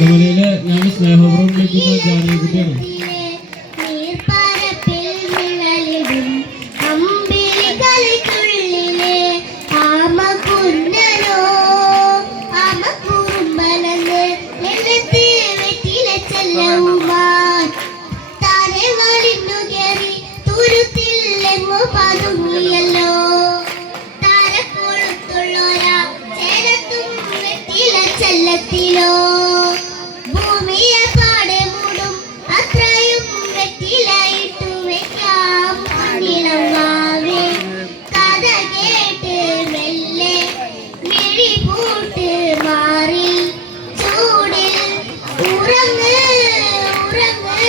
ഇടമലയിലെ ഞാൻ സ്നേഹപൂർവം വിളിക്കുന്ന ചെല്ലത്തിലോ. René, o René.